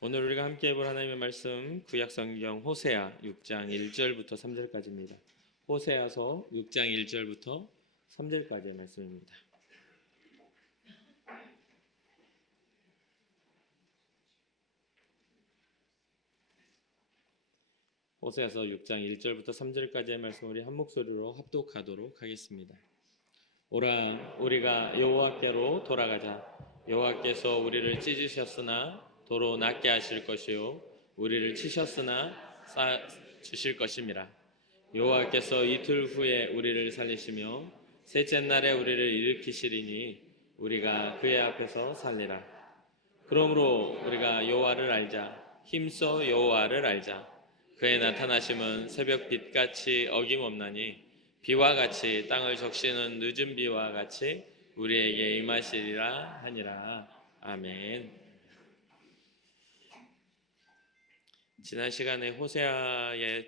오늘 우리가 함께 볼 하나님의 말씀 구약성경 호세아 6장 1절부터 3절까지입니다. 호세아서 6장 1절부터 3절까지의 말씀입니다. 호세아서 6장 1절부터 3절까지의 말씀 우리 한 목소리로 합독하도록 하겠습니다. 오라 우리가 여호와께로 돌아가자. 여호와께서 우리를 찢으셨으나 도로 낫게 하실 것이요 우리를 치셨으나 쌓아 주실 것임이라. 여호와께서 이틀 후에 우리를 살리시며 셋째 날에 우리를 일으키시리니 우리가 그의 앞에서 살리라. 그러므로 우리가 여호와를 알자. 힘써 여호와를 알자. 그의 나타나심은 새벽빛같이 어김없나니 비와 같이 땅을 적시는 늦은 비와 같이 우리에게 임하시리라 하니라. 아멘. 지난 시간에 호세아의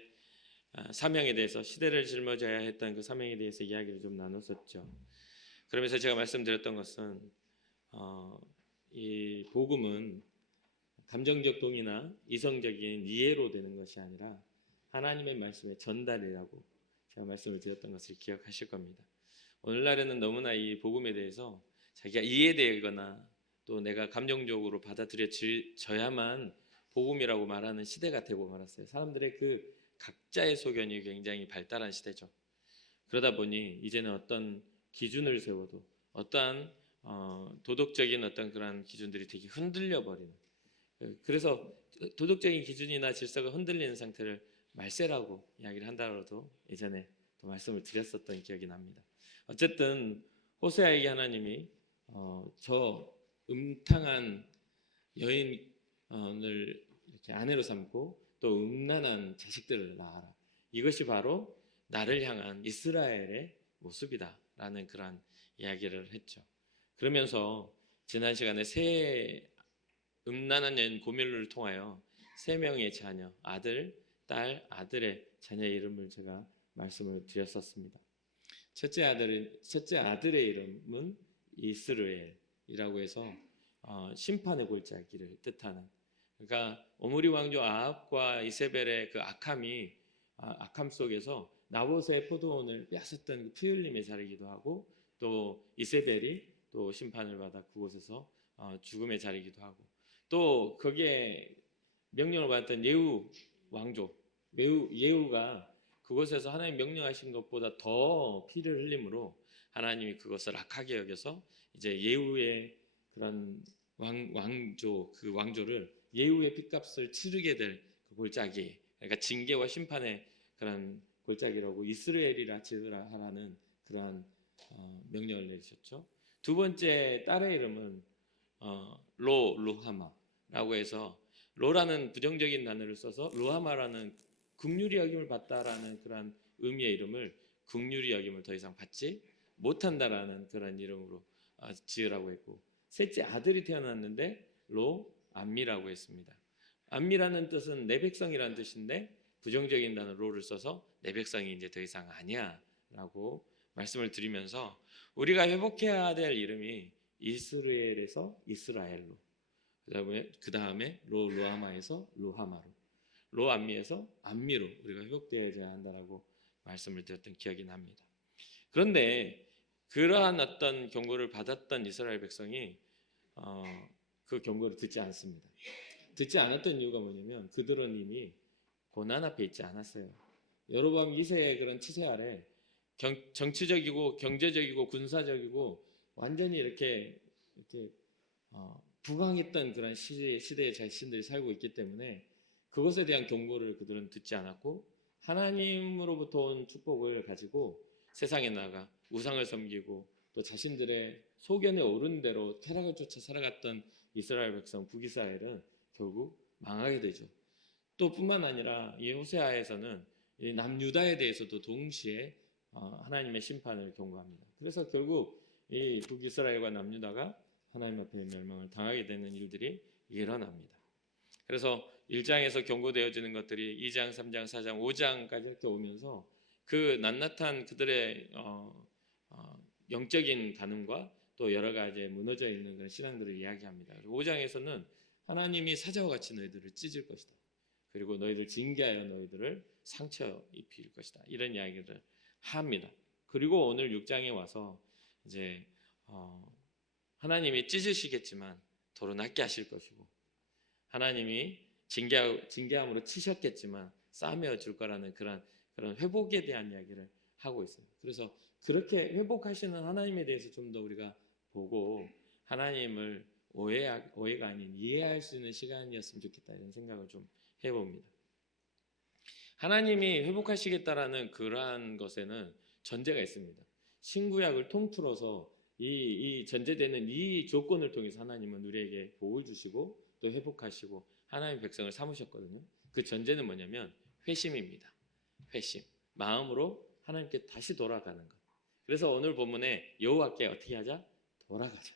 사명에 대해서 시대를 짊어져야 했던 그 사명에 대해서 이야기를 좀 나눴었죠. 그러면서 제가 말씀드렸던 것은 이 복음은 감정적 동의나 이성적인 이해로 되는 것이 아니라 하나님의 말씀의 전달이라고 제가 말씀을 드렸던 것을 기억하실 겁니다. 오늘날에는 너무나 이 복음에 대해서 자기가 이해되거나 또 내가 감정적으로 받아들여져야만 복음이라고 말하는 시대가 되고 말았어요. 사람들의 그 각자의 소견이 굉장히 발달한 시대죠. 그러다 보니 이제는 어떤 기준을 세워도 어떠한 도덕적인 어떤 그런 기준들이 되게 흔들려 버리는, 그래서 도덕적인 기준이나 질서가 흔들리는 상태를 말세라고 이야기를 한다고도 예전에 또 말씀을 드렸었던 기억이 납니다. 어쨌든 호세아에게 하나님이 저 음탕한 여인을 이렇게 아내로 삼고 또 음란한 자식들을 낳아라. 이것이 바로 나를 향한 이스라엘의 모습이다라는 그런 이야기를 했죠. 그러면서 지난 시간에 새 음란한 여인 고멜를 통하여 세 명의 자녀, 아들, 딸, 아들의 자녀의 이름을 제가 말씀을 드렸었습니다. 첫째 아들의 이름은 이스르엘이라고 해서 심판의 골짜기를 뜻하는, 그러니까 오므리 왕조 아합과 이세벨의 그 악함 속에서 나봇의 포도원을 빼앗았던 그 피 흘림의 자리이기도 하고, 또 이세벨이 또 심판을 받아 그곳에서 죽음의 자리이기도 하고, 또 거기에 명령을 받았던 예후 왕조, 예후가 그곳에서 하나님 명령하신 것보다 더 피를 흘림으로 하나님이 그것을 악하게 여겨서 이제 예후의 그런 그 왕조를 예후의 핏값을 치르게 될 그 골짜기, 그러니까 징계와 심판의 그런 골짜기라고 이스라엘이라 지으라는 그러한 명령을 내리셨죠. 두 번째 딸의 이름은 루하마라고 해서, 로라는 부정적인 단어를 써서 루하마라는 긍휼히 여김을 받다라는 그런 의미의 이름을 긍휼히 여김을 더 이상 받지 못한다라는 그런 이름으로 지으라고 했고, 셋째 아들이 태어났는데 로암미라고 했습니다. 암미라는 뜻은 내 백성이라는 뜻인데 부정적인 단어 로를 써서 내 백성이 이제 더 이상 아니야라고 말씀을 드리면서 우리가 회복해야 될 이름이 이스라엘에서 이스라엘로, 그 다음에 로하마에서 루하마로, 로암미에서 암미로 우리가 회복되어야 한다라고 말씀을 드렸던 기억이 납니다. 그런데 그러한 어떤 경고를 받았던 이스라엘 백성이 그 경고를 듣지 않습니다. 듣지 않았던 이유가 뭐냐면 그들은 이미 고난 앞에 있지 않았어요. 여로보암 2세의 그런 치세 아래 정치적이고 경제적이고 군사적이고 완전히 이렇게 부강했던 그런 시대에 자신들이 살고 있기 때문에 그것에 대한 경고를 그들은 듣지 않았고, 하나님으로부터 온 축복을 가지고 세상에 나가 우상을 섬기고 또 자신들의 소견에 오른 대로 타락을 쫓아 살아갔던 이스라엘 백성 북이스라엘은 결국 망하게 되죠. 또 뿐만 아니라 이 호세아에서는 남유다에 대해서도 동시에 하나님의 심판을 경고합니다. 그래서 결국 이 북이스라엘과 남유다가 하나님 앞에 멸망을 당하게 되는 일들이 일어납니다. 그래서 1장에서 경고되어지는 것들이 2장, 3장, 4장, 5장까지 이렇게 오면서 그 낱낱한 그들의 영적인 가늠과 또 여러 가지 무너져 있는 그런 신앙들을 이야기합니다. 5장에서는 하나님이 사자와 같이 너희들을 찢을 것이다. 그리고 너희들 징계하여 너희들을 상처 입힐 것이다. 이런 이야기를 합니다. 그리고 오늘 6장에 와서 이제 하나님이 찢으시겠지만 도로 낫게 하실 것이고, 하나님이 징계함으로 치셨겠지만 싸매어 줄 거라는 그런 회복에 대한 이야기를 하고 있어요. 그래서 그렇게 회복하시는 하나님에 대해서 좀 더 우리가 보고 하나님을 오해가 아닌 이해할 수 있는 시간이었으면 좋겠다, 이런 생각을 좀 해봅니다. 하나님이 회복하시겠다라는 그러한 것에는 전제가 있습니다. 신구약을 통틀어서 이 전제되는 이 조건을 통해서 하나님은 우리에게 복을 주시고 또 회복하시고 하나님의 백성을 삼으셨거든요. 그 전제는 뭐냐면 회심입니다. 회심, 마음으로 하나님께 다시 돌아가는 것. 그래서 오늘 본문에 여호와께 어떻게 하자? 돌아가자.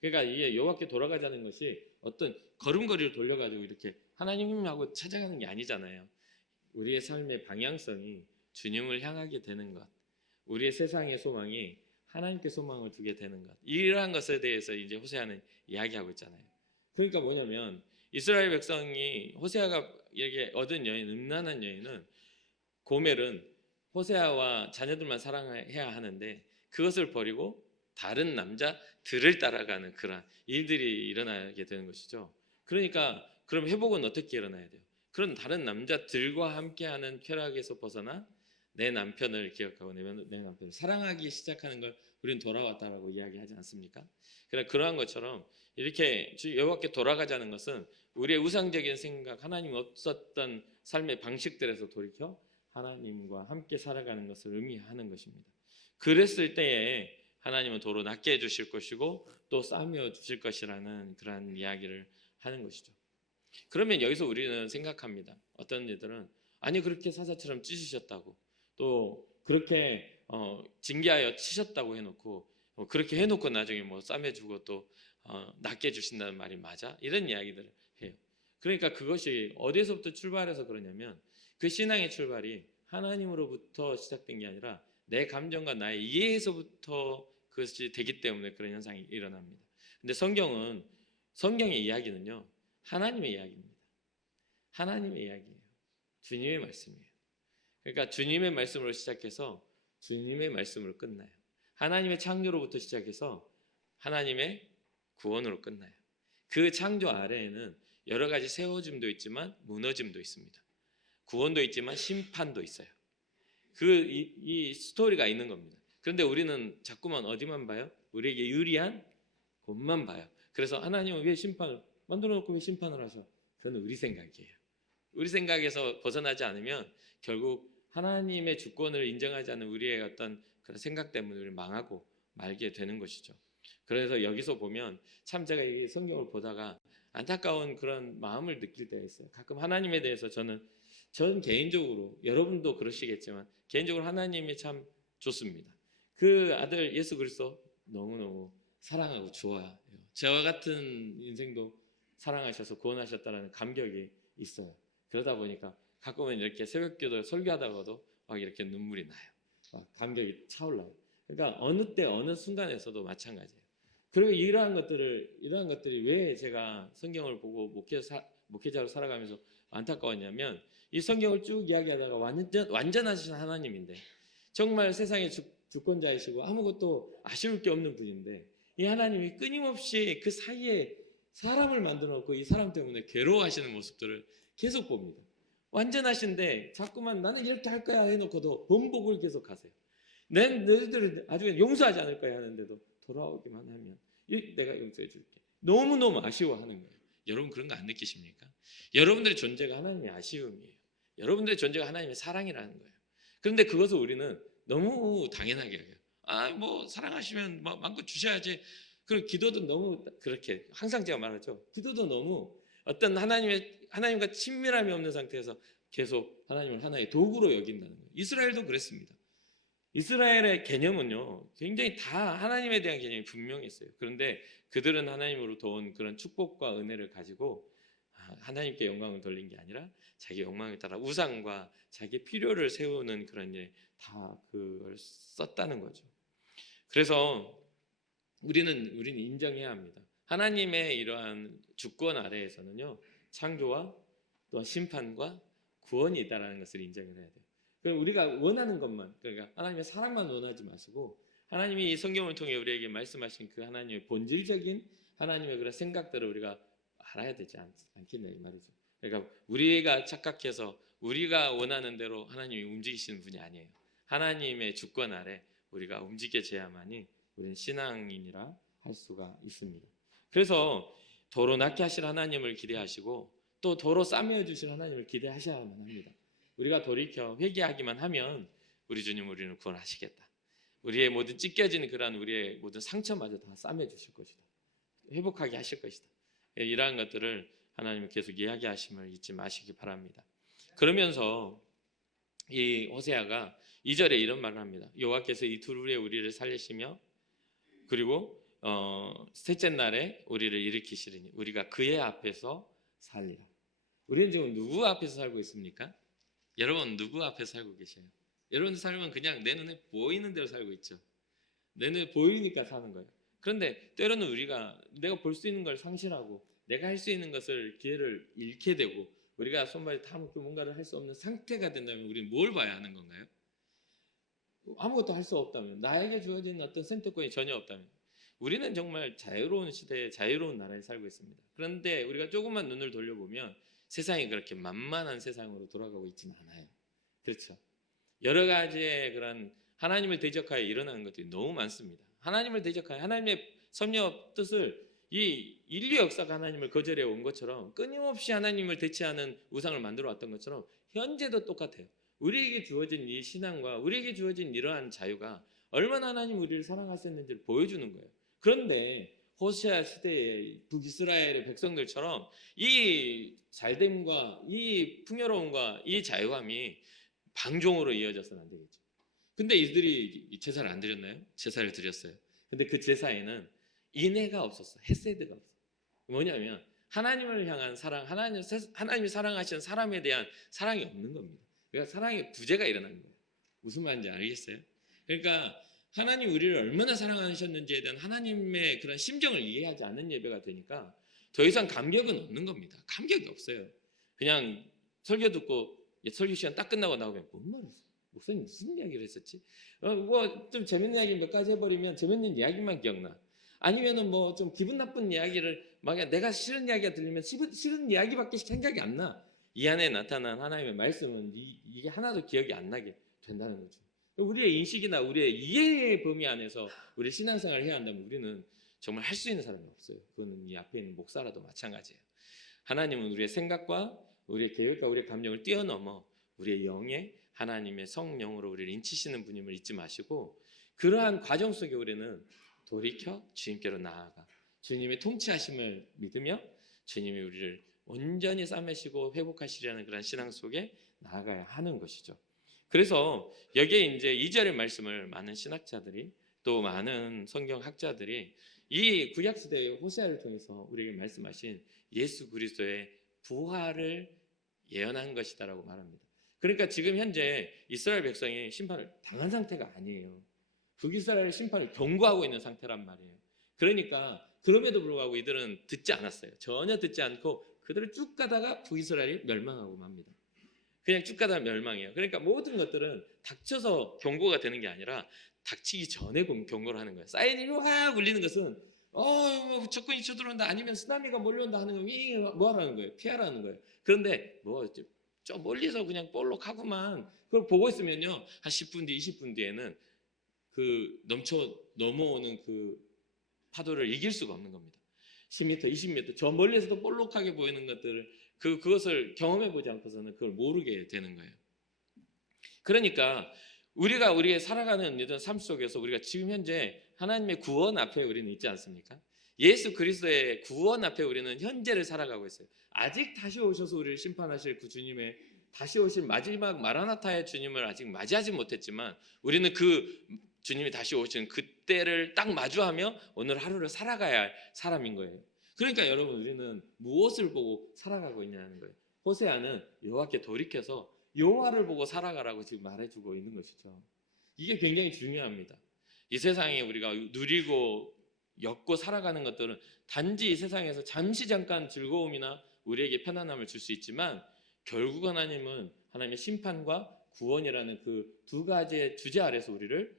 그러니까 이게 여호와께 돌아가자는 것이 어떤 걸음걸이를 돌려가지고 이렇게 하나님하고 찾아가는 게 아니잖아요. 우리의 삶의 방향성이 주님을 향하게 되는 것, 우리의 세상의 소망이 하나님께 소망을 두게 되는 것, 이러한 것에 대해서 이제 호세아는 이야기하고 있잖아요. 그러니까 뭐냐면 이스라엘 백성이 호세아가 이렇게 얻은 여인, 음란한 여인은, 고멜은 호세아와 자녀들만 사랑해야 하는데 그것을 버리고 다른 남자들을 따라가는 그런 일들이 일어나게 되는 것이죠. 그러니까 그럼 회복은 어떻게 일어나야 돼요? 그런 다른 남자들과 함께하는 쾌락에서 벗어나 내 남편을 기억하고 내 남편을 사랑하기 시작하는 걸 우리는 돌아왔다라고 이야기하지 않습니까? 그러한 것처럼 이렇게 여호와께 돌아가자는 것은 우리의 우상적인 생각, 하나님 없었던 삶의 방식들에서 돌이켜 하나님과 함께 살아가는 것을 의미하는 것입니다. 그랬을 때에 하나님은 도로 낫게 해주실 것이고 또 싸매어 주실 것이라는 그런 이야기를 하는 것이죠. 그러면 여기서 우리는 생각합니다. 어떤 이들은 아니 그렇게 사자처럼 찢으셨다고, 또 그렇게 징계하여 치셨다고 해놓고 그렇게 해놓고 나중에 뭐 싸매주고 또 낫게 해주신다는 말이 맞아? 이런 이야기들을 해요. 그러니까 그것이 어디서부터 출발해서 그러냐면 그 신앙의 출발이 하나님으로부터 시작된 게 아니라 내 감정과 나의 이해에서부터 그것이 되기 때문에 그런 현상이 일어납니다. 근데 성경의 이야기는요, 하나님의 이야기입니다. 하나님의 이야기예요. 주님의 말씀이에요. 그러니까 주님의 말씀으로 시작해서 주님의 말씀으로 끝나요. 하나님의 창조로부터 시작해서 하나님의 구원으로 끝나요. 그 창조 아래에는 여러 가지 세워짐도 있지만 무너짐도 있습니다. 구원도 있지만 심판도 있어요. 이 스토리가 있는 겁니다. 그런데 우리는 자꾸만 어디만 봐요? 우리에게 유리한 곳만 봐요. 그래서 하나님은 왜 심판을 만들어 놓고 왜 심판을 하셔? 그건 우리 생각이에요. 우리 생각에서 벗어나지 않으면 결국 하나님의 주권을 인정하지 않는 우리의 어떤 그런 생각 때문에 우리를 망하고 말게 되는 것이죠. 그래서 여기서 보면 참 제가 이 성경을 보다가 안타까운 그런 마음을 느낄 때가 있어요. 가끔 하나님에 대해서 저는 개인적으로, 여러분도 그러시겠지만 개인적으로 하나님이 참 좋습니다. 그 아들 예수 그리스도 너무너무 사랑하고 좋아요. 저와 같은 인생도 사랑하셔서 구원하셨다는 감격이 있어요. 그러다 보니까 가끔은 이렇게 새벽기도 설교하다가도 막 이렇게 눈물이 나요. 막 감격이 차올라요. 그러니까 어느 때 어느 순간에서도 마찬가지예요. 그리고 이러한 것들이 왜 제가 성경을 보고 목회자로 살아가면서 안타까웠냐면 이 성경을 쭉 이야기하다가 완전하신 하나님인데, 정말 세상의 주권자이시고 아무것도 아쉬울 게 없는 분인데, 이 하나님이 끊임없이 그 사이에 사람을 만들어 놓고 이 사람 때문에 괴로워하시는 모습들을 계속 봅니다. 완전하신데 자꾸만 나는 이렇게 할 거야 해놓고도 번복을 계속 하세요. 너희들을 나중에 용서하지 않을 거야 하는데도 돌아오기만 하면 내가 용서해 줄게. 너무너무 아쉬워하는 거예요. 여러분 그런 거 안 느끼십니까? 여러분들의 존재가 하나님의 아쉬움이에요. 여러분들의 존재가 하나님의 사랑이라는 거예요. 그런데 그것을 우리는 너무 당연하게 해요. 뭐 사랑하시면 뭐 마음껏 주셔야지. 그리고 기도도 너무 그렇게, 항상 제가 말하죠. 기도도 너무 어떤 하나님과 친밀함이 없는 상태에서 계속 하나님을 하나의 도구로 여긴다는 거예요. 이스라엘도 그랬습니다. 이스라엘의 개념은요, 굉장히 다 하나님에 대한 개념이 분명히 있어요. 그런데 그들은 하나님으로부터 온 그런 축복과 은혜를 가지고 하나님께 영광을 돌린 게 아니라 자기 욕망에 따라 우상과 자기 필요를 세우는 그런 일에 다 그걸 썼다는 거죠. 그래서 우리는 인정해야 합니다. 하나님의 이러한 주권 아래에서는요, 창조와 또 심판과 구원이 있다는 것을 인정을 해야 돼요. 그럼 우리가 원하는 것만, 그러니까 하나님의 사랑만 원하지 마시고 하나님이 이 성경을 통해 우리에게 말씀하신 그 하나님의 본질적인 하나님의 그런 생각들을 우리가 알아야 되지 않겠냐 이 말이죠. 그러니까 우리가 착각해서 우리가 원하는 대로 하나님이 움직이시는 분이 아니에요. 하나님의 주권 아래 우리가 움직여져야만이 우리는 신앙인이라 할 수가 있습니다. 그래서 도로 낫게 하실 하나님을 기대하시고 또 도로 싸매어 주실 하나님을 기대하셔야만 합니다. 우리가 돌이켜 회개하기만 하면 우리 주님 우리는 구원하시겠다. 우리의 모든 찢겨진 그러한 우리의 모든 상처마저 다 싸매 주실 것이다. 회복하게 하실 것이다. 이러한 것들을 하나님은 계속 이야기하심을 잊지 마시기 바랍니다. 그러면서 이 호세아가 2절에 이런 말을 합니다. 여호와께서 이 둘 후에 우리를 살리시며 그리고 셋째 날에 우리를 일으키시리니 우리가 그의 앞에서 살리라. 우리는 지금 누구 앞에서 살고 있습니까? 여러분 누구 앞에서 살고 계세요? 여러분 삶은 그냥 내 눈에 보이는 대로 살고 있죠. 내 눈에 보이니까 사는 거예요. 그런데 때로는 우리가 내가 볼 수 있는 걸 상실하고 내가 할 수 있는 것을 기회를 잃게 되고 우리가 손발이 다 묶고 뭔가를 할 수 없는 상태가 된다면 우리는 뭘 봐야 하는 건가요? 아무것도 할 수 없다면, 나에게 주어진 어떤 선택권이 전혀 없다면 우리는 정말 자유로운 시대에 자유로운 나라에 살고 있습니다. 그런데 우리가 조금만 눈을 돌려보면 세상이 그렇게 만만한 세상으로 돌아가고 있지는 않아요. 그렇죠? 여러 가지의 그런 하나님을 대적하여 일어나는 것들이 너무 많습니다. 하나님을 대적하여 하나님의 섭리와 뜻을 이 인류 역사가 하나님을 거절해 온 것처럼 끊임없이 하나님을 대체하는 우상을 만들어 왔던 것처럼 현재도 똑같아요. 우리에게 주어진 이 신앙과 우리에게 주어진 이러한 자유가 얼마나 하나님 우리를 사랑하셨는지를 보여주는 거예요. 그런데 호세아 시대의 북이스라엘의 백성들처럼 이 잘됨과 이 풍요로움과 이 자유함이 방종으로 이어져서는 안 되겠죠. 근데 이들이 제사를 안 드렸나요? 제사를 드렸어요. 근데 그 제사에는 인애가 없었어. 헤세드가 없어. 뭐냐면 하나님을 향한 사랑, 하나님이 사랑하시는 사람에 대한 사랑이 없는 겁니다. 그러니까 사랑의 부재가 일어나는 거예요. 무슨 말인지 알겠어요? 그러니까 하나님 우리를 얼마나 사랑하셨는지에 대한 하나님의 그런 심정을 이해하지 않는 예배가 되니까 더 이상 감격은 없는 겁니다. 감격이 없어요. 그냥 설교 듣고 설교 시간 딱 끝나고 나오면 뭔 말했어? 목사님 무슨 이야기를 했었지? 뭐 좀 재밌는 이야기 몇 가지 해버리면 재밌는 이야기만 기억나. 아니면은 뭐 좀 기분 나쁜 이야기를 막 내가 싫은 이야기가 들리면 싫은 이야기밖에 생각이 안 나. 이 안에 나타난 하나님의 말씀은 이게 하나도 기억이 안 나게 된다는 거죠. 우리의 인식이나 우리의 이해의 범위 안에서 우리 신앙생활을 해야 한다면 우리는 정말 할 수 있는 사람이 없어요. 그거는 이 앞에 있는 목사라도 마찬가지예요. 하나님은 우리의 생각과 우리의 계획과 우리의 감정을 뛰어넘어 우리의 영에 하나님의 성령으로 우리를 인치시는 분임을 잊지 마시고 그러한 과정 속에 우리는 돌이켜 주님께로 나아가 주님의 통치하심을 믿으며 주님이 우리를 온전히 싸매시고 회복하시려는 그런 신앙 속에 나아가야 하는 것이죠. 그래서 여기에 이제 2절의 말씀을 많은 신학자들이 또 많은 성경학자들이 이 구약시대의 호세아를 통해서 우리에게 말씀하신 예수 그리스도의 부활을 예언한 것이다라고 말합니다. 그러니까 지금 현재 이스라엘 백성이 심판을 당한 상태가 아니에요. 북이스라엘 심판을 경고하고 있는 상태란 말이에요. 그러니까 그럼에도 불구하고 이들은 듣지 않았어요. 전혀 듣지 않고 그들을 쭉 가다가 북이스라엘이 멸망하고 맙니다. 그냥 쭉 가다가 멸망해요. 그러니까 모든 것들은 닥쳐서 경고가 되는 게 아니라 닥치기 전에 경고를 하는 거예요. 사이렌이 확 울리는 것은 뭐 적군이 쳐들어온다 아니면 쓰나미가 몰려온다 하는 거예요. 뭐 하라는 거예요? 피하라는 거예요. 그런데 뭐 좀 멀리서 그냥 볼록하구만 그걸 보고 있으면요 한 10분 뒤 20분 뒤에는 그 넘어오는 그 파도를 이길 수가 없는 겁니다. 10m, 20m 저 멀리서도 볼록하게 보이는 것들을 그것을 경험해 보지 않고서는 그걸 모르게 되는 거예요. 그러니까 우리가 우리의 살아가는 이런 삶 속에서 우리가 지금 현재 하나님의 구원 앞에 우리는 있지 않습니까? 예수 그리스도의 구원 앞에 우리는 현재를 살아가고 있어요. 아직 다시 오셔서 우리를 심판하실 그 주님의 다시 오실 마지막 마라나타의 주님을 아직 맞이하지 못했지만 우리는 그 주님이 다시 오시는 그때를 딱 마주하며 오늘 하루를 살아가야 할 사람인 거예요. 그러니까 여러분 우리는 무엇을 보고 살아가고 있냐는 거예요. 호세아는 여호와께 돌이켜서 여호와를 보고 살아가라고 지금 말해주고 있는 것이죠. 이게 굉장히 중요합니다. 이 세상에 우리가 누리고 엮고 살아가는 것들은 단지 이 세상에서 잠시 잠깐 즐거움이나 우리에게 편안함을 줄 수 있지만 결국 하나님의 심판과 구원이라는 그 두 가지의 주제 아래서 우리를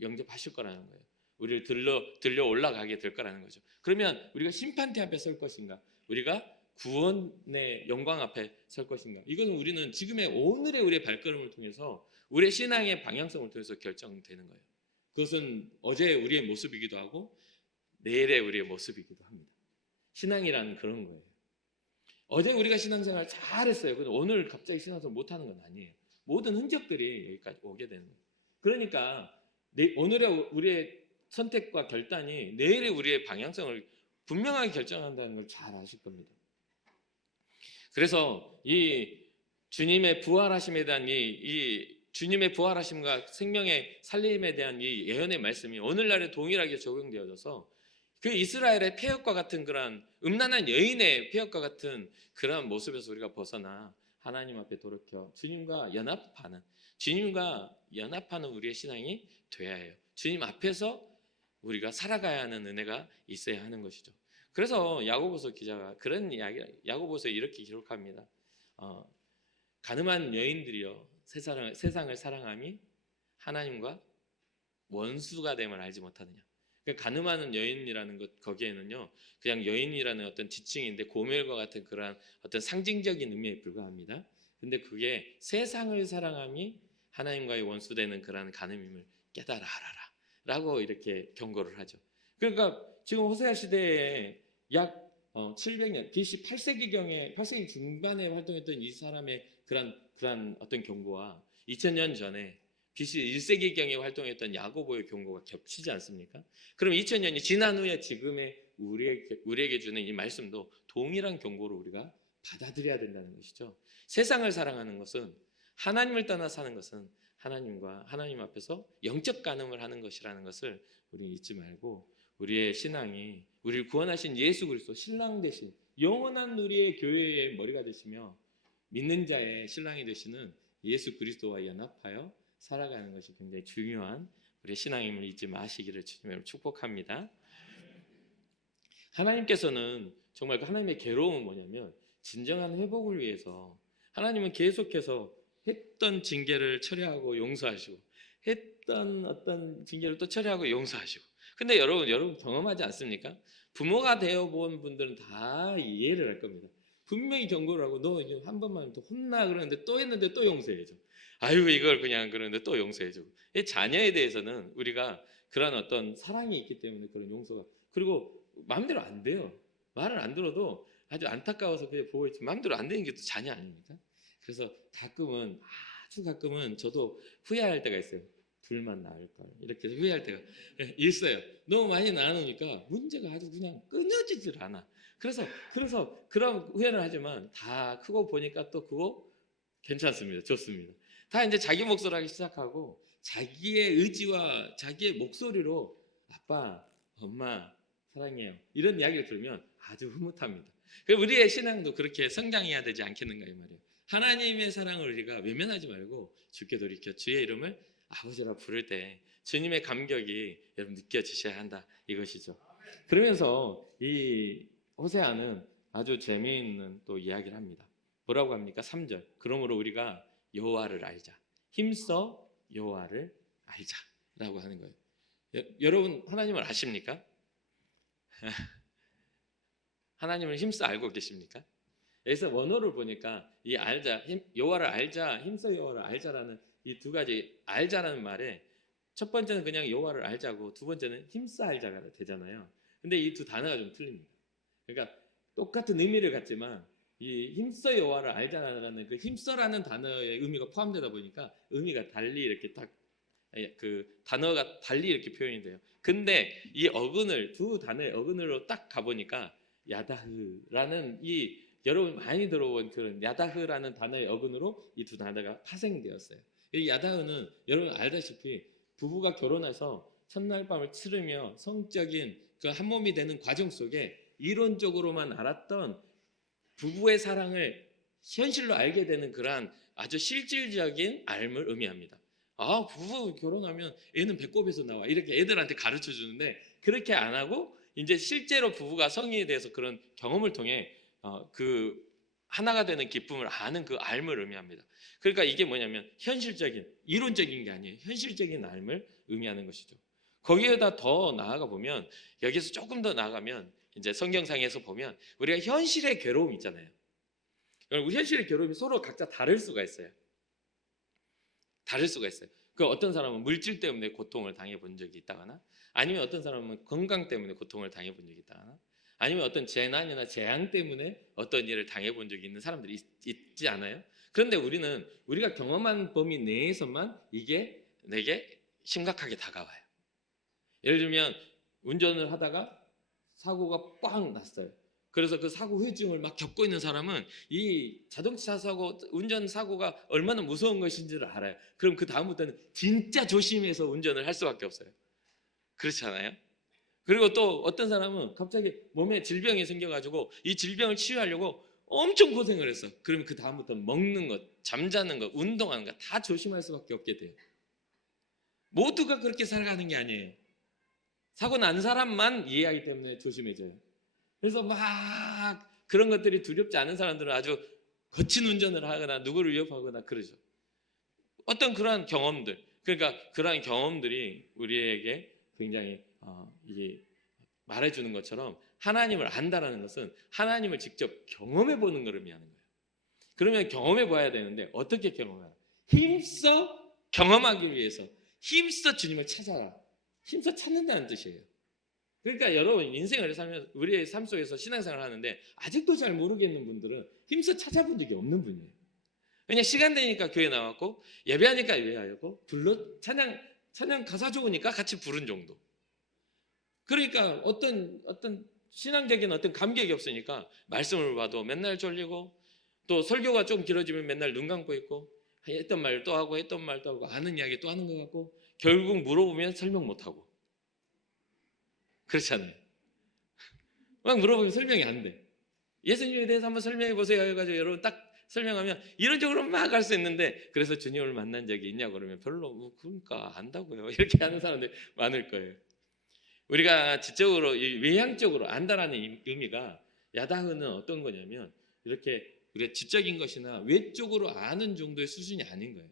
영접하실 거라는 거예요. 우리를 들려 올라가게 될 거라는 거죠. 그러면 우리가 심판대 앞에 설 것인가? 우리가 구원의 영광 앞에 설 것인가? 이건 우리는 지금의 오늘의 우리의 발걸음을 통해서 우리의 신앙의 방향성을 통해서 결정되는 거예요. 그것은 어제 우리의 모습이기도 하고 내일의 우리의 모습이기도 합니다. 신앙이라는 그런 거예요. 어제 우리가 신앙생활 잘했어요. 근데 오늘 갑자기 신앙생활 못하는 건 아니에요. 모든 흔적들이 여기까지 오게 되는 거예요. 그러니까 오늘의 우리의 선택과 결단이 내일의 우리의 방향성을 분명하게 결정한다는 걸 잘 아실 겁니다. 그래서 이 주님의 부활하심에 대한 이 주님의 부활하심과 생명의 살림에 대한 이 예언의 말씀이 오늘날에 동일하게 적용되어져서 그 이스라엘의 폐역과 같은 그러한 음란한 여인의 폐역과 같은 그러한 모습에서 우리가 벗어나 하나님 앞에 돌이켜 주님과 연합하는 우리의 신앙이 되어야 해요. 주님 앞에서 우리가 살아가야 하는 은혜가 있어야 하는 것이죠. 그래서 야고보서 기자가 그런 이야기, 야고보서에 이렇게 기록합니다. 가늠한 여인들이여 세상을 사랑함이 하나님과 원수가 됨을 알지 못하느냐. 가늠하는 여인이라는 것 거기에는요 그냥 여인이라는 어떤 지칭인데 고멜과 같은 그러한 어떤 상징적인 의미에 불과합니다. 근데 그게 세상을 사랑함이 하나님과의 원수되는 그러한 가늠임을 깨달아 알아라 라고 이렇게 경고를 하죠. 그러니까 지금 호세아 시대에 약 700년 BC 8세기 중반에 활동했던 이 사람의 그러한 어떤 경고와 2000년 전에 BC 1세기경에 활동했던 야고보의 경고가 겹치지 않습니까? 그럼 2000년이 지난 후에 지금의 우리에게 주는 이 말씀도 동일한 경고를 우리가 받아들여야 된다는 것이죠. 세상을 사랑하는 것은 하나님을 떠나 사는 것은 하나님 앞에서 영적 간음을 하는 것이라는 것을 우리 잊지 말고 우리의 신앙이 우리를 구원하신 예수 그리스도 신랑 되신 영원한 우리의 교회의 머리가 되시며 믿는 자의 신랑이 되시는 예수 그리스도와 연합하여 살아가는 것이 굉장히 중요한 우리의 신앙임을 잊지 마시기를 주님으로 축복합니다. 하나님께서는 정말 하나님의 괴로움은 뭐냐면 진정한 회복을 위해서 하나님은 계속해서 했던 징계를 처리하고 용서하시고 했던 어떤 징계를 또 처리하고 용서하시고 근데 여러분 경험하지 않습니까? 부모가 되어본 분들은 다 이해를 할 겁니다. 분명히 경고를 하고 너 이제 한 번만 더 혼나 그러는데 또 했는데 또 용서해줘. 아유 이걸 그냥 그러는데 또 용서해줘. 이 자녀에 대해서는 우리가 그런 어떤 사랑이 있기 때문에 그런 용서가 그리고 마음대로 안 돼요. 말을 안 들어도 아주 안타까워서 그냥 보고 있지 마음대로 안 되는 게 또 자녀 아닙니까? 그래서 아주 가끔은 저도 후회할 때가 있어요. 둘만 낳을 걸 이렇게 후회할 때가 있어요. 너무 많이 낳으니까 문제가 아주 그냥 끊어지질 않아. 그래서 그런 후회를 하지만 다 크고 보니까 또 그거 괜찮습니다. 좋습니다. 다 이제 자기 몫을 하기 시작하고 자기의 의지와 자기의 목소리로 아빠, 엄마 사랑해요 이런 이야기를 들으면 아주 흐뭇합니다. 우리의 신앙도 그렇게 성장해야 되지 않겠는가 이 말이에요. 하나님의 사랑을 우리가 외면하지 말고 주께 돌이켜 주의 이름을 아버지라 부를 때 주님의 감격이 여러분 느껴지셔야 한다 이것이죠. 그러면서 이 호세아는 아주 재미있는 또 이야기를 합니다. 뭐라고 합니까? 3절. 그러므로 우리가 여호와를 알자. 힘써 여호와를 알자라고 하는 거예요. 여러분 하나님을 아십니까? 하나님을 힘써 알고 계십니까? 여기서 원어를 보니까 이 알자, 여호와를 알자, 힘써 여호와를 알자라는 이 두 가지 알자라는 말에 첫 번째는 그냥 여호와를 알자고 두 번째는 힘써 알자가 되잖아요. 근데 이 두 단어가 좀 틀립니다. 그러니까 똑같은 의미를 갖지만 이 힘써 여호와를 알자라는 그 힘써라는 단어의 의미가 포함되다 보니까 의미가 달리 이렇게 딱 그 단어가 달리 이렇게 표현이 돼요. 근데 이 어근을 두 단어의 어근으로 딱 가보니까 야다흐라는 이 여러분 많이 들어본 그런 야다흐라는 단어의 어근으로 이 두 단어가 파생되었어요. 이 야다흐는 여러분 알다시피 부부가 결혼해서 첫날 밤을 치르며 성적인 그 한 몸이 되는 과정 속에 이론적으로만 알았던 부부의 사랑을 현실로 알게 되는 그러한 아주 실질적인 알을 의미합니다. 부부 결혼하면 애는 배꼽에서 나와 이렇게 애들한테 가르쳐 주는데 그렇게 안 하고 이제 실제로 부부가 성인이 돼서 그런 경험을 통해 그 하나가 되는 기쁨을 아는 그 알을 의미합니다. 그러니까 이게 뭐냐면 현실적인, 이론적인 게 아니에요. 현실적인 알을 의미하는 것이죠. 거기에다 더 나아가 보면, 여기서 조금 더 나아가면 이제 성경상에서 보면 우리가 현실의 괴로움 있잖아요. 우리 현실의 괴로움이 서로 각자 다를 수가 있어요. 다를 수가 있어요. 그 어떤 사람은 물질 때문에 고통을 당해본 적이 있다거나, 아니면 어떤 사람은 건강 때문에 고통을 당해본 적이 있다거나, 아니면 어떤 재난이나 재앙 때문에 어떤 일을 당해본 적이 있는 사람들이 있지 않아요? 그런데 우리가 경험한 범위 내에서만 이게 내게 심각하게 다가와요. 예를 들면 운전을 하다가 사고가 빵 났어요. 그래서 그 사고 후유증을 막 겪고 있는 사람은 이 자동차 사고, 운전 사고가 얼마나 무서운 것인지를 알아요. 그럼 그 다음부터는 진짜 조심해서 운전을 할 수밖에 없어요. 그렇지 않아요? 그리고 또 어떤 사람은 갑자기 몸에 질병이 생겨가지고 이 질병을 치유하려고 엄청 고생을 했어. 그러면 그 다음부터는 먹는 것, 잠자는 것, 운동하는 것 다 조심할 수밖에 없게 돼요. 모두가 그렇게 살아가는 게 아니에요. 사고 난 사람만 이해하기 때문에 조심해져요. 그래서 막 그런 것들이 두렵지 않은 사람들은 아주 거친 운전을 하거나 누구를 위협하거나 그러죠. 어떤 그러한 경험들, 그러니까 그러한 경험들이 우리에게 굉장히 이게 말해주는 것처럼 하나님을 안다라는 것은 하나님을 직접 경험해 보는 걸 의미하는 거예요. 그러면 경험해 봐야 되는데 어떻게 경험해요? 힘써 경험하기 위해서 힘써 주님을 찾아라. 힘써 찾는다는 뜻이에요. 그러니까 여러분 인생을 살면 우리의 삶 속에서 신앙생활을 하는데 아직도 잘 모르겠는 분들은 힘써 찾아본 적이 없는 분이에요. 그냥 시간 되니까 교회 나왔고 예배하니까 예배하고 불러 찬양 가사 좋으니까 같이 부른 정도. 그러니까 어떤 신앙적인 어떤 감격이 없으니까 말씀을 봐도 맨날 졸리고, 또 설교가 좀 길어지면 맨날 눈 감고 있고, 했던 말 또 하고 했던 말 또 하고 아는 이야기 또 하는 것 같고, 결국 물어보면 설명 못 하고. 그렇잖아요. 막 물어보면 설명이 안 돼. 예수님에 대해서 한번 설명해 보세요 해가지고 여러분 딱 설명하면 이런적으로 막 할 수 있는데, 그래서 주님을 만난 적이 있냐고 그러면 별로, 그러니까 안다고요. 이렇게 하는 사람들 많을 거예요. 우리가 지적으로 외향적으로 안다라는 의미가 야다흐는 어떤 거냐면 이렇게 우리가 지적인 것이나 외적으로 아는 정도의 수준이 아닌 거예요.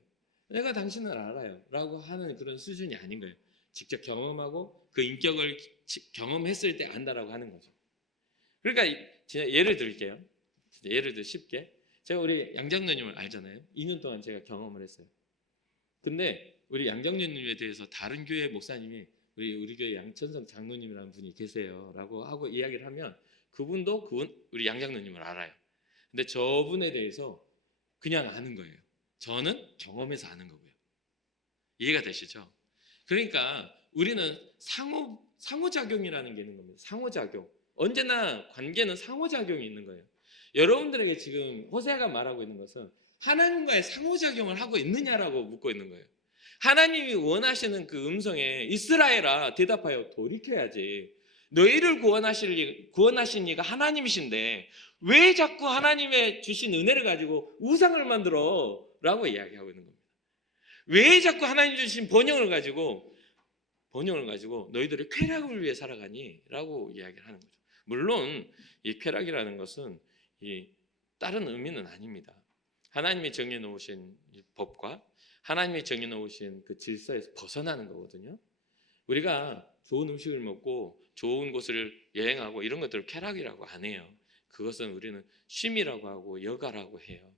내가 당신을 알아요 라고 하는 그런 수준이 아닌 거예요. 직접 경험하고 그 인격을 경험했을 때 안다라고 하는 거죠. 그러니까 제가 예를 들게요. 예를 들어 쉽게, 제가 우리 양장로님을 알잖아요. 2년 동안 제가 경험을 했어요. 근데 우리 양장로님에 대해서 다른 교회 목사님이 우리 교회 양천성 장로님이라는 분이 계세요라고 하고 이야기를 하면 그분도 우리 양장로님을 알아요. 근데 저분에 대해서 그냥 아는 거예요. 저는 경험해서 아는 거고요. 이해가 되시죠? 그러니까 우리는 상호작용이라는 게 있는 겁니다. 상호작용. 언제나 관계는 상호작용이 있는 거예요. 여러분들에게 지금 호세아가 말하고 있는 것은 하나님과의 상호작용을 하고 있느냐라고 묻고 있는 거예요. 하나님이 원하시는 그 음성에 이스라엘아 대답하여 돌이켜야지. 너희를 구원하신 이가 하나님이신데 왜 자꾸 하나님의 주신 은혜를 가지고 우상을 만들어? 라고 이야기하고 있는 겁니다. 왜 자꾸 하나님 주신 번영을 가지고 너희들이 쾌락을 위해 살아가니? 라고 이야기를 하는 거죠. 물론 이 쾌락이라는 것은 이 다른 의미는 아닙니다. 하나님이 정해놓으신 법과 하나님이 정해놓으신 그 질서에서 벗어나는 거거든요. 우리가 좋은 음식을 먹고 좋은 곳을 여행하고 이런 것들을 쾌락이라고 안 해요. 그것은 우리는 쉼이라고 하고 여가라고 해요.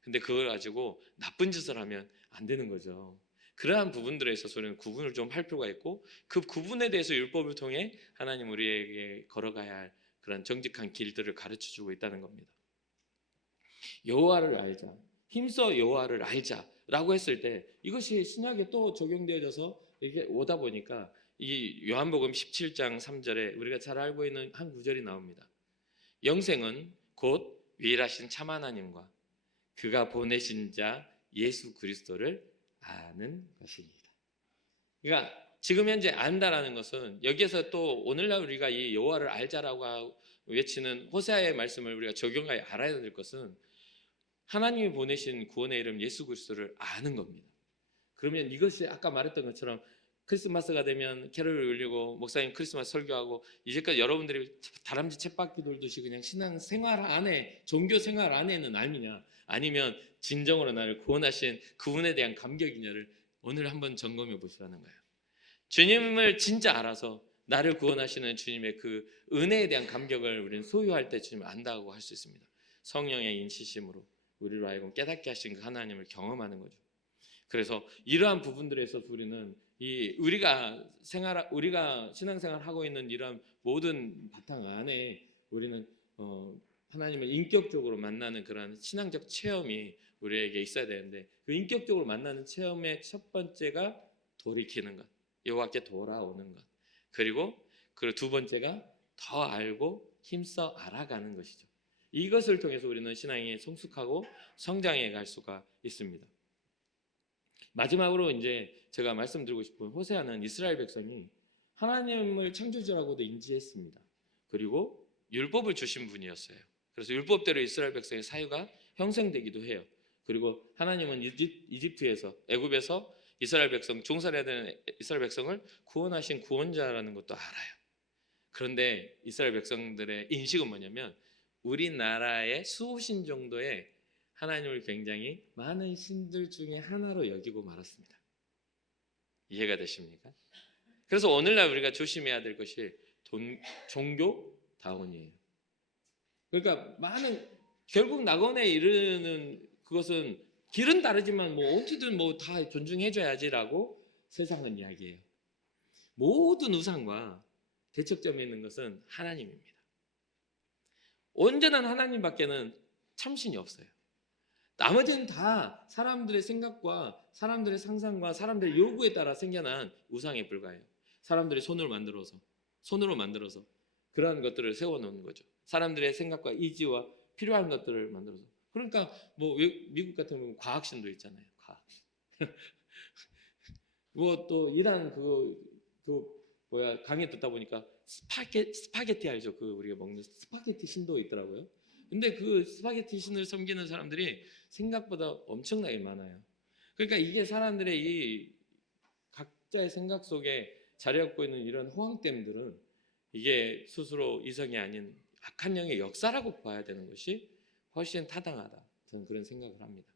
근데 그걸 가지고 나쁜 짓을 하면 안 되는 거죠. 그러한 부분들에 있어서 우리는 구분을 좀 할 필요가 있고, 그 구분에 대해서 율법을 통해 하나님 우리에게 걸어가야 할 그런 정직한 길들을 가르쳐주고 있다는 겁니다. 여호와를 알자, 힘써 여호와를 알자라고 했을 때 이것이 신약에 또 적용되어져서 이렇게 오다 보니까 이 요한복음 17장 3절에 우리가 잘 알고 있는 한 구절이 나옵니다. 영생은 곧 유일하신 참 하나님과 그가 보내신 자 예수 그리스도를 아는 것입니다. 그러니까 지금 현재 안다라는 것은 여기에서 또 오늘날 우리가 이 여호와를 알자라고 외치는 호세아의 말씀을 우리가 적용하여 알아야 될 것은 하나님이 보내신 구원의 이름 예수 그리스도를 아는 겁니다. 그러면 이것이 아까 말했던 것처럼 크리스마스가 되면 캐롤을 울리고 목사님 크리스마스 설교하고 이제까지 여러분들이 다람쥐 쳇바퀴 돌듯이 그냥 신앙 생활 안에 종교 생활 안에는 아니냐, 아니면 진정으로 나를 구원하신 그분에 대한 감격이냐를 오늘 한번 점검해 보시라는 거예요. 주님을 진짜 알아서 나를 구원하시는 주님의 그 은혜에 대한 감격을 우리는 소유할 때 주님을 안다고 할 수 있습니다. 성령의 인치심으로 우리로 하여금 깨닫게 하신 그 하나님을 경험하는 거죠. 그래서 이러한 부분들에서 우리는 우리가 신앙생활 하고 있는 이러한 모든 바탕 안에 우리는 하나님을 인격적으로 만나는 그런 신앙적 체험이 우리에게 있어야 되는데, 그 인격적으로 만나는 체험의 첫 번째가 돌이키는 것, 여호와께 돌아오는 것, 그리고 그 두 번째가 더 알고 힘써 알아가는 것이죠. 이것을 통해서 우리는 신앙이 성숙하고 성장해 갈 수가 있습니다. 마지막으로 이제 제가 말씀드리고 싶은, 호세아는 이스라엘 백성이 하나님을 창조주라고도 인지했습니다. 그리고 율법을 주신 분이었어요. 그래서 율법대로 이스라엘 백성의 사유가 형성되기도 해요. 그리고 하나님은 이집트에서, 애굽에서 이스라엘 백성, 종살이해야 되는 이스라엘 백성을 구원하신 구원자라는 것도 알아요. 그런데 이스라엘 백성들의 인식은 뭐냐면, 우리나라의 수호신 정도의 하나님을 굉장히 많은 신들 중에 하나로 여기고 말았습니다. 이해가 되십니까? 그래서 오늘날 우리가 조심해야 될 것이 종교 다원이에요. 그러니까 결국 낙원에 이르는 그것은 길은 다르지만 어떻게든 다 존중해줘야지라고 세상은 이야기해요. 모든 우상과 대척점에 있는 것은 하나님입니다. 온전한 하나님밖에는 참신이 없어요. 나머지는 다 사람들의 생각과 사람들의 상상과 사람들의 요구에 따라 생겨난 우상에 불과해요. 사람들이 손으로 만들어서 그러한 것들을 세워놓은 거죠. 사람들의 생각과 이지와 필요한 것들을 만들어서. 그러니까 미국 같은 경우는 과학신도 있잖아요. 과학신. 또 이란 강의 듣다 보니까 스파게티 알죠? 우리가 먹는 스파게티 신도 있더라고요. 근데 그 스파게티 신을 섬기는 사람들이 생각보다 엄청나게 많아요. 그러니까 이게 사람들의 이 각자의 생각 속에 자리 잡고 있는 이런 호황됨들은 이게 스스로 이성이 아닌 악한 영의 역사라고 봐야 되는 것이 훨씬 타당하다. 저는 그런 생각을 합니다.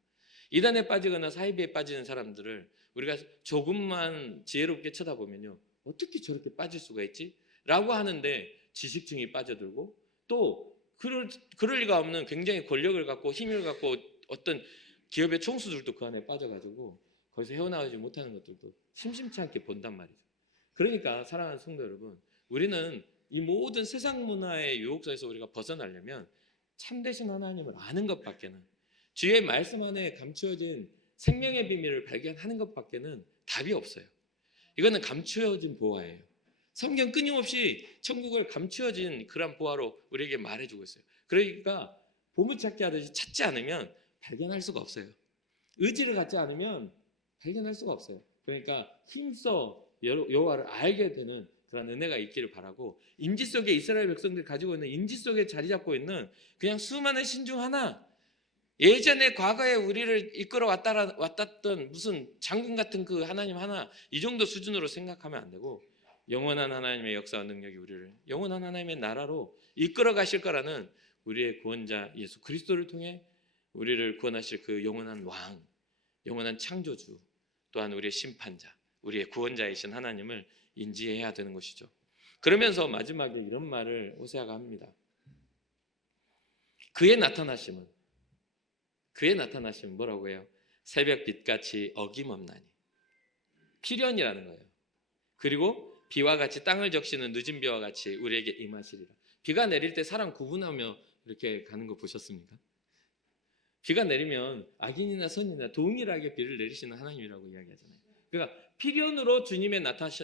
이단에 빠지거나 사이비에 빠지는 사람들을 우리가 조금만 지혜롭게 쳐다보면요, 어떻게 저렇게 빠질 수가 있지? 라고 하는데 지식층이 빠져들고, 또 그럴 리가 없는 굉장히 권력을 갖고 힘을 갖고 어떤 기업의 총수들도 그 안에 빠져가지고 거기서 헤어나오지 못하는 것들도 심심치 않게 본단 말이죠. 그러니까 사랑하는 성도 여러분, 우리는 이 모든 세상 문화의 유혹에서 우리가 벗어나려면 참되신 하나님을 아는 것밖에는, 주의 말씀 안에 감추어진 생명의 비밀을 발견하는 것밖에는 답이 없어요. 이거는 감추어진 보화예요. 성경 끊임없이 천국을 감추어진 그런 보화로 우리에게 말해주고 있어요. 그러니까 보물찾기 하듯이 찾지 않으면 발견할 수가 없어요. 의지를 갖지 않으면 발견할 수가 없어요. 그러니까 힘써 여호와를 알게 되는 그런 은혜가 있기를 바라고, 임지 속에 이스라엘 백성들이 가지고 있는 임지 속에 자리 잡고 있는 그냥 수많은 신 중 하나, 예전에 과거에 우리를 이끌어 왔던 무슨 장군 같은 그 하나님 하나, 이 정도 수준으로 생각하면 안 되고, 영원한 하나님의 역사와 능력이 우리를 영원한 하나님의 나라로 이끌어 가실 거라는 우리의 구원자 예수 그리스도를 통해 우리를 구원하실 그 영원한 왕, 영원한 창조주, 또한 우리의 심판자, 우리의 구원자이신 하나님을 인지해야 되는 것이죠. 그러면서 마지막에 이런 말을 호세아가 합니다. 그의 나타나심은 뭐라고 해요? 새벽 빛같이 어김없나니. 필연이라는 거예요. 그리고 비와 같이 땅을 적시는 늦은 비와 같이 우리에게 임하시리라. 비가 내릴 때 사람 구분하며 이렇게 가는 거 보셨습니까? 비가 내리면 악인이나 선인이나 동일하게 비를 내리시는 하나님이라고 이야기하잖아요. 그러니까 필연으로 주님의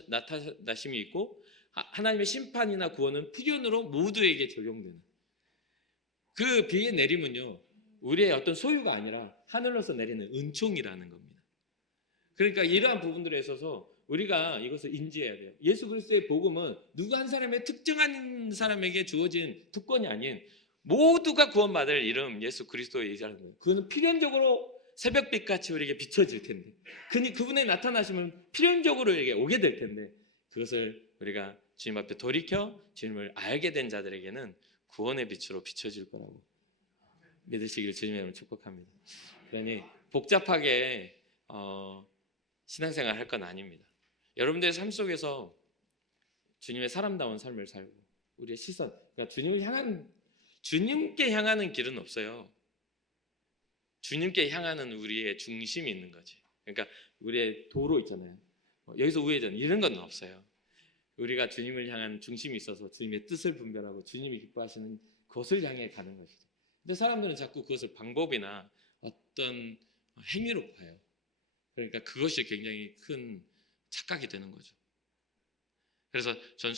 나타나심이 있고, 하나님의 심판이나 구원은 필연으로 모두에게 적용되는 그 비의 내림은요, 우리의 어떤 소유가 아니라 하늘로서 내리는 은총이라는 겁니다. 그러니까 이러한 부분들에 있어서 우리가 이것을 인지해야 돼요. 예수 그리스도의 복음은 누구 한 사람의 특정한 사람에게 주어진 특권이 아닌 모두가 구원받을 이름 예수 그리스도의 이자는 거예요. 그거는 필연적으로 새벽빛 같이 우리에게 비춰질 텐데, 그분의 나타나심은 필연적으로 우리에게 오게 될 텐데, 그것을 우리가 주님 앞에 돌이켜 주님을 알게 된 자들에게는 구원의 빛으로 비춰질 거라고 믿으시기를 주님의 이름으로 축복합니다. 그러니 복잡하게 신앙생활 할 건 아닙니다. 여러분들의 삶 속에서 주님의 사람다운 삶을 살고 우리의 시선, 그러니까 주님께 향하는 길은 없어요. 주님께 향하는 우리의 중심이 있는 거지. 그러니까 우리의 도로 있잖아요. 여기서 우회전 이런 건 없어요. 우리가 주님을 향한 중심이 있어서 주님의 뜻을 분별하고 주님이 기뻐하시는 것을 향해 가는 것이죠. 근데 사람들은 자꾸 그것을 방법이나 어떤 행위로 봐요. 그러니까 그것이 굉장히 큰 착각이 되는 거죠. 그래서 저는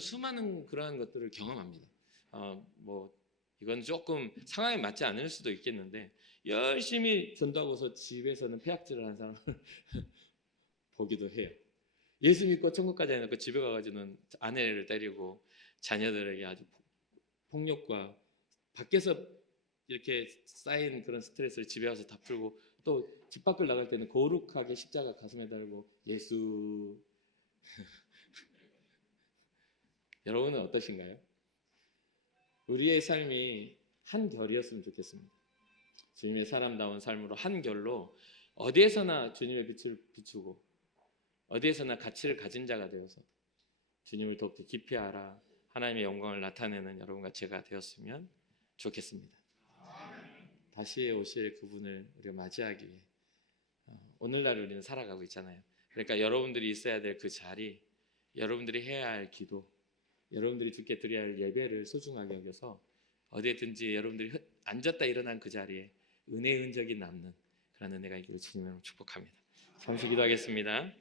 수많은 그러한 것들을 경험합니다. 이건 조금 상황에 맞지 않을 수도 있겠는데, 열심히 전도하고서 집에서는 폐악질을 하는 사람을 보기도 해요. 예수 믿고 천국까지 해놓고 집에 가가지고는 아내를 때리고 자녀들에게 아주 폭력과 밖에서 이렇게 쌓인 그런 스트레스를 집에 와서 다 풀고, 또 집 밖을 나갈 때는 거룩하게 십자가 가슴에 달고 예수. 여러분은 어떠신가요? 우리의 삶이 한결이었으면 좋겠습니다. 주님의 사람다운 삶으로 한결로 어디에서나 주님의 빛을 비추고 어디에서나 가치를 가진 자가 되어서 주님을 더욱더 깊이 알아 하나님의 영광을 나타내는 여러분과 제가 되었으면 좋겠습니다. 다시 오실 그분을 우리가 맞이하기 위해 오늘날 우리는 살아가고 있잖아요. 그러니까 여러분들이 있어야 될 그 자리, 여러분들이 해야 할 기도, 여러분들이 주께 드려야 할 예배를 소중하게 여겨서 어디에든지 여러분들이 앉았다 일어난 그 자리에 은혜의 흔적이 남는 그런 은혜가 있기를 주님으로 축복합니다. 잠시 기도하겠습니다.